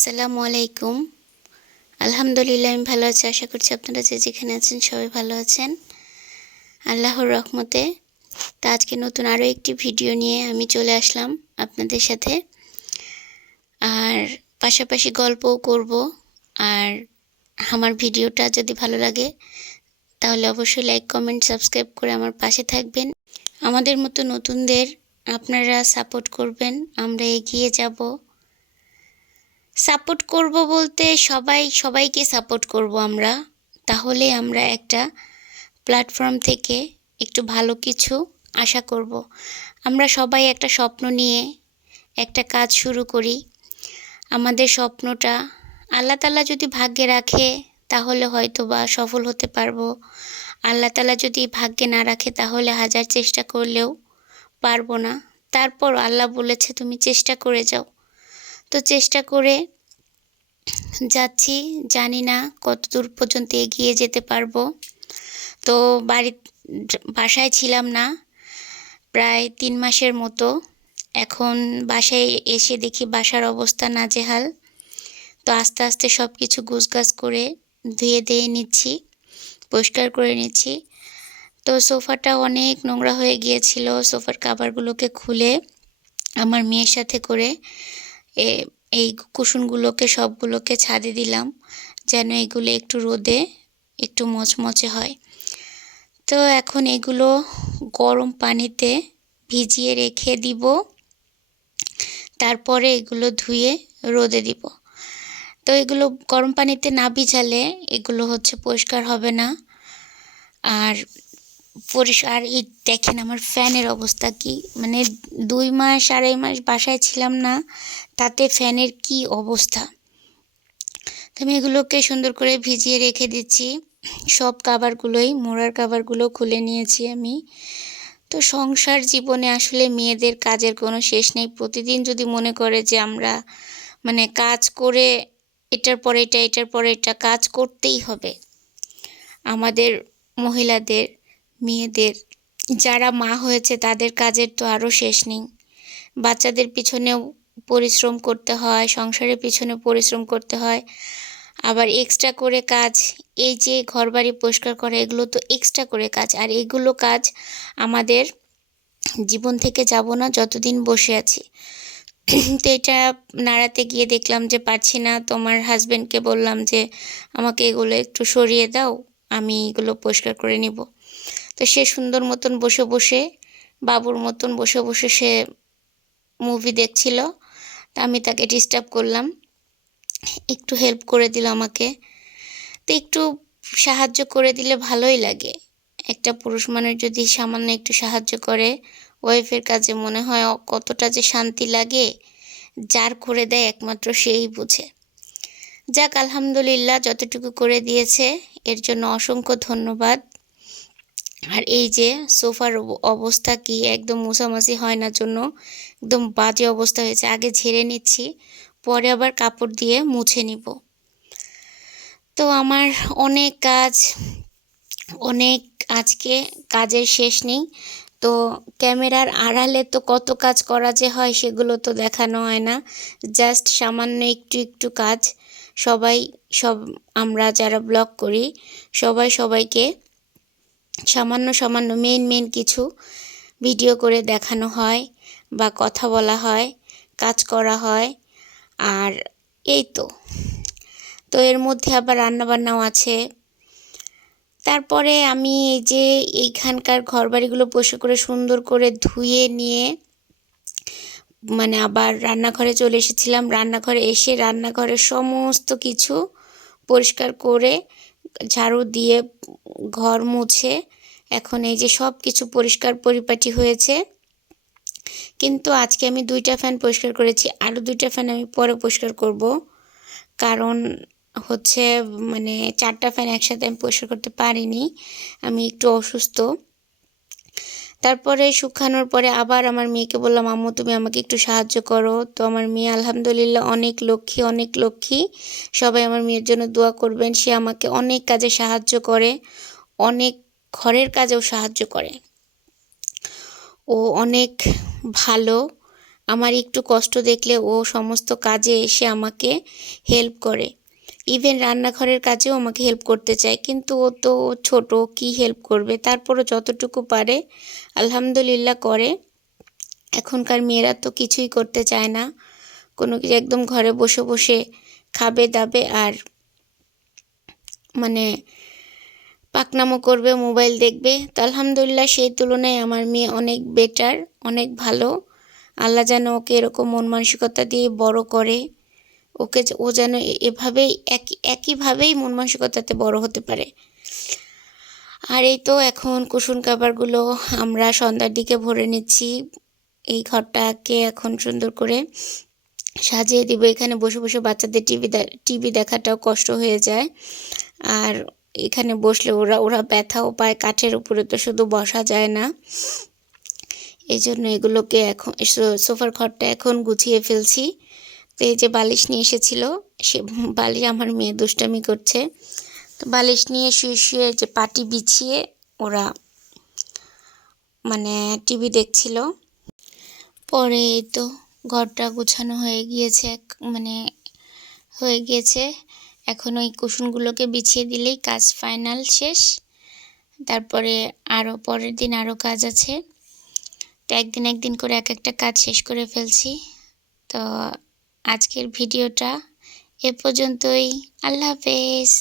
আসসালামু আলাইকুম। আলহামদুলিল্লাহ আমি ভালো আছি। আশা করছি আপনারা যে যেখানে আছেন সবাই ভালো আছেন আল্লাহর রহমতে। তো আজকে নতুন আরও একটি ভিডিও নিয়ে আমি চলে আসলাম আপনাদের সাথে, আর পাশাপাশি গল্পও করব। আর আমার ভিডিওটা যদি ভালো লাগে তাহলে অবশ্যই লাইক, কমেন্ট, সাবস্ক্রাইব করে আমার পাশে থাকবেন। আমাদের মতো নতুনদের আপনারা সাপোর্ট করবেন, আমরা এগিয়ে যাব। সাপোর্ট করব বলতে সবাইকে সাপোর্ট করব আমরা, তাহলে আমরা একটা প্ল্যাটফর্ম থেকে একটু ভালো কিছু আশা করব। আমরা সবাই একটা স্বপ্ন নিয়ে একটা কাজ শুরু করি। আমাদের স্বপ্নটা আল্লাহ তাআলা যদি ভাগ্যে রাখে তাহলে হয়তো বা সফল হতে পারবো। আল্লাহ তাআলা যদি ভাগ্যে না রাখে তাহলে হাজার চেষ্টা করলেও পারবো না। তারপর আল্লাহ বলেছে তুমি চেষ্টা করে যাও। তো চেষ্টা করে যাচ্ছি, জানি না কত দূর পর্যন্ত এগিয়ে যেতে পারবো। তো বাসায় ছিলাম না প্রায় 3 মাসের মতো। এখন বাসায় এসে দেখি বাসার অবস্থা নাজেহাল। তো আস্তে আস্তে সব কিছু গুছগাছ করে ধুয়ে দিয়ে নিচ্ছি, পরিষ্কার করে নিচ্ছি। তো সোফাটা অনেক নোংরা হয়ে গিয়েছিল। সোফার কাভারগুলোকে খুলে আমার মেয়ের সাথে করে এই কুশনগুলোকে সবগুলোকে ছাদে দিলাম, যেন এগুলো একটু রোদে একটু মচমচে হয়। তো এখন এগুলো গরম পানিতে ভিজিয়ে রেখে দিব, তারপরে এগুলো ধুয়ে রোদে দিব। তো এগুলো গরম পানিতে না ভিজালে এগুলো পরিষ্কার হবে না। আর এই দেখেন আমার ফ্যানের অবস্থা কি, মানে 2 মাস 2.5 মাস বাসায় ছিলাম না, তাতে ফ্যানের কি অবস্থা। তো আমি এগুলোকে সুন্দর করে ভিজিয়ে রেখে দিচ্ছি। সব কাভারগুলোই, মোড়ার কাভারগুলো খুলে নিয়েছি আমি। তো সংসার জীবনে আসলে মেয়েদের কাজের কোনো শেষ নেই। প্রতিদিন যদি মনে করে যে আমরা কাজ করে এটার পরে এটা, এটার পরে এটা কাজ করতেই হবে। আমাদের মহিলাদের, মেয়েদের, যারা মা হয়েছে তাদের কাজের তো আরও শেষ নেই। বাচ্চাদের পিছনেও পরিশ্রম করতে হয়, সংসারের পিছনে পরিশ্রম করতে হয়, আবার এক্সট্রা করে কাজ। এই যে ঘরবাড়ি পরিষ্কার করা, এগুলো তো এক্সট্রা করে কাজ। আর এগুলো কাজ আমাদের জীবন থেকে যাব না যতদিন বসে আছি। তো এটা নাড়াতে গিয়ে দেখলাম যে পারছি না। তোমার হাজব্যান্ডকে বললাম যে আমাকে এগুলো একটু সরিয়ে দাও, আমি এগুলো পরিষ্কার করে নিব। তো সে সুন্দর মতন বসে বসে, বাবুর মতন বসে বসে সে মুভি দেখছিল। তা আমি তাকে ডিস্টার্ব করলাম, একটু হেল্প করে দিল আমাকে। তো একটু সাহায্য করে দিলে ভালোই লাগে। একটা পুরুষ মানুষ যদি সামান্য একটু সাহায্য করে ওয়াইফের কাজে, মনে হয় কতটা যে শান্তি লাগে। যার করে দেয় একমাত্র সেই বুঝে। যাক, আলহামদুলিল্লাহ, যতটুকু করে দিয়েছে এর জন্য অসংখ্য ধন্যবাদ। আর এই যে সোফার অবস্থা কি, একদম মোছামাছি হয় না জন্য একদম বাজে অবস্থা হয়েছে। আগে ঝেড়ে নিচ্ছি, পরে আবার কাপড় দিয়ে মুছে নিব। তো আমার অনেক কাজ, আজকে কাজের শেষ নেই। তো ক্যামেরার আড়ালে তো কত কাজ করা যে হয় সেগুলো তো দেখানো হয় না, জাস্ট সামান্য একটু একটু কাজ। আমরা যারা ব্লগ করি সবাইকে সামান্য সামান্য মেইন কিছু ভিডিও করে দেখানো হয় বা কথা বলা হয়, কাজ করা হয়। আর এই তো এর মধ্যে আবার রান্নাবান্নাও আছে। তারপরে আমি এই যে এইখানকার ঘরবাড়িগুলো পরিষ্কার করে সুন্দর করে ধুয়ে নিয়ে আবার রান্নাঘরে চলে এসেছিলাম। রান্নাঘরে এসে রান্নাঘরের সমস্ত কিছু পরিষ্কার করে ঝাড়ু দিয়ে ঘর মুছে এখন এই যে সব কিছু পরিষ্কার পরিপাটি হয়েছে। কিন্তু আজকে আমি 2টা ফ্যান পরিষ্কার করেছি, আরও 2টা ফ্যান আমি পরে পরিষ্কার করব। কারণ 4টা ফ্যান একসাথে আমি পরিষ্কার করতে পারিনি, আমি একটু অসুস্থ। তারপরে শুকানোর পরে আবার আমার মেয়েকে বললাম, আম্মু তুমি আমাকে একটু সাহায্য করো। তো আমার মেয়ে আলহামদুলিল্লাহ অনেক লক্ষ্মী। সবাই আমার মেয়ের জন্য দোয়া করবেন। সে আমাকে অনেক কাজে সাহায্য করে, অনেক ঘরের কাজেও সাহায্য করে। ও অনেক ভালো, আমার একটু কষ্ট দেখলে ও সমস্ত কাজে এসে আমাকে হেল্প করে। ইভেন রান্নাঘরের কাজেও আমাকে হেল্প করতে চায়, কিন্তু ও তো ছোট, কি হেল্প করবে? তারপরও যতটুকু পারে আলহামদুলিল্লাহ করে। এখনকার মেয়েরা তো কিছুই করতে চায় না, কোনো কিছু, একদম ঘরে বসে বসে খাবে দাবে আর মানে পাকনামো করবে, মোবাইল দেখবে। তো আলহামদুলিল্লাহ সেই তুলনায় আমার মেয়ে অনেক বেটার, অনেক ভালো। আল্লাহ যেন ওকে এরকম মন মানসিকতা দিয়ে বড় করে, ওকে ও যেন এভাবেই একইভাবেই মন মানসিকতাতে বড় হতে পারে। আর এই তো এখন কুশন কাভারগুলো আমরা সন্ধ্যার দিকে ভরে নিচ্ছি। এই ঘরটাকে এখন সুন্দর করে সাজিয়ে দিব। এখানে বসে বসে বাচ্চাদের টিভি দেখাটাও কষ্ট হয়ে যায়, আর এখানে বসলে ওরা ব্যথাও পায়। কাঠের উপরে তো শুধু বসা যায় না, এই জন্য এগুলোকে এখন সোফার ঘরটা এখন গুছিয়ে ফেলছি। তো এই যে বালিশ নিয়ে এসেছিল, সে বালিশ আমার মেয়ে দুষ্টামি করছে, তো বালিশ নিয়ে শুয়ে শুয়ে যে পাটি বিছিয়ে ওরা মানে টিভি দেখছিল। পরে এই তো ঘরটা গুছানো হয়ে গিয়েছে, হয়ে গিয়েছে। এখন ওই কুশনগুলোকে বিছিয়ে দিলেই কাজ ফাইনাল শেষ। তারপরে আরও পরের দিন আরও কাজ আছে, তো একদিন একদিন করে এক একটা কাজ শেষ করে ফেলছি। তো আজকের ভিডিওটা এ পর্যন্তই। আল্লাহ হাফেজ।